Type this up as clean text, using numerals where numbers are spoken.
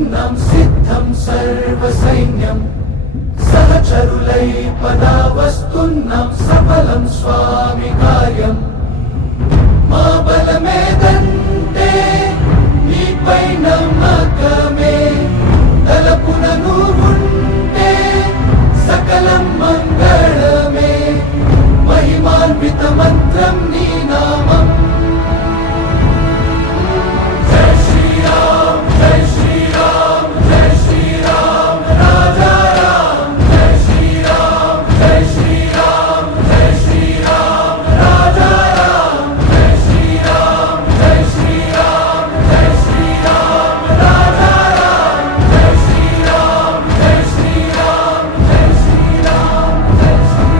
వస్తున్నాం సిద్ధం సర్వ సైన్యం సహచరులై పదా వస్తున్నాం సఫలం స్వామి కార్యం మా బలమేదంటే నీపై నమ్మకమే తలపున నువ్వుంటే సకలం మంగళ